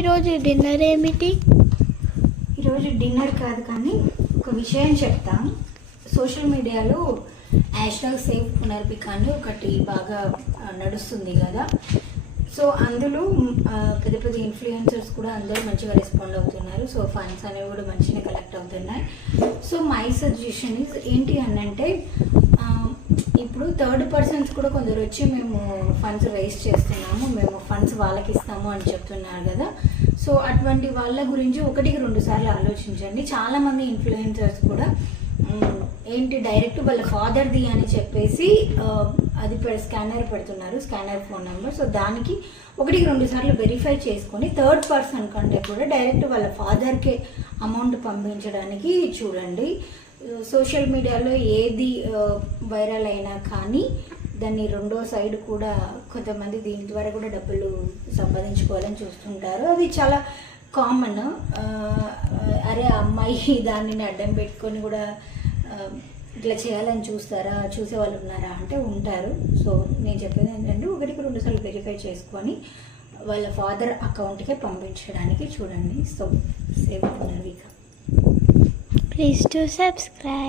ఈరోజు డిన్నర్ ఏమిటి? ఈరోజు డిన్నర్ కాదు కానీ ఒక విషయం చెప్తాం. సోషల్ మీడియాలో #సేవ్ పునర్విక అని ఒకటి బాగా నడుస్తుంది కదా. సో అందులో పెద్ద పెద్ద ఇన్ఫ్లుయెన్సర్స్ కూడా అందరూ మంచిగా రెస్పాండ్ అవుతున్నారు. సో ఫండ్స్ అనేవి కూడా మంచిగా కలెక్ట్ అవుతున్నాయి. సో మై సజెషన్ ఇస్ ఏంటి అని అంటే, ఇప్పుడు థర్డ్ పర్సన్స్ కూడా కొందరు వచ్చి మేము ఫండ్స్ రైజ్ చేస్తున్నాము, మేము ఫండ్స్ వాళ్ళకి ఇస్తాము అని చెప్తున్నారు కదా. సో అటువంటి వాళ్ళ గురించి 1-2 సార్లు ఆలోచించండి. చాలామంది ఇన్ఫ్లుయెన్సర్స్ కూడా ఏంటి డైరెక్ట్ వాళ్ళ ఫాదర్ది అని చెప్పేసి అది స్కానర్ పెడుతున్నారు, స్కానర్ ఫోన్ నెంబర్. సో దానికి 1-2 సార్లు వెరిఫై చేసుకొని థర్డ్ పర్సన్ కంటే కూడా డైరెక్ట్ వాళ్ళ ఫాదర్కే అమౌంట్ పంపించడానికి చూడండి. సోషల్ మీడియాలో ఏది వైరల్ అయినా కానీ దాన్ని రెండో సైడ్ కూడా కొంతమంది దీని ద్వారా కూడా డబ్బులు సంపాదించుకోవాలని చూస్తుంటారు. అది చాలా కామన్. అరే అమ్మాయి దానిని అడ్డం పెట్టుకొని కూడా ఇట్లా చేయాలని చూసే వాళ్ళు ఉన్నారా అంటే ఉంటారు. సో నేను చెప్పేది ఏంటంటే 1-2 సార్లు వెరిఫై చేసుకొని వాళ్ళ ఫాదర్ అకౌంట్కే పంపించడానికి చూడండి. So save Punarvika. Please do subscribe.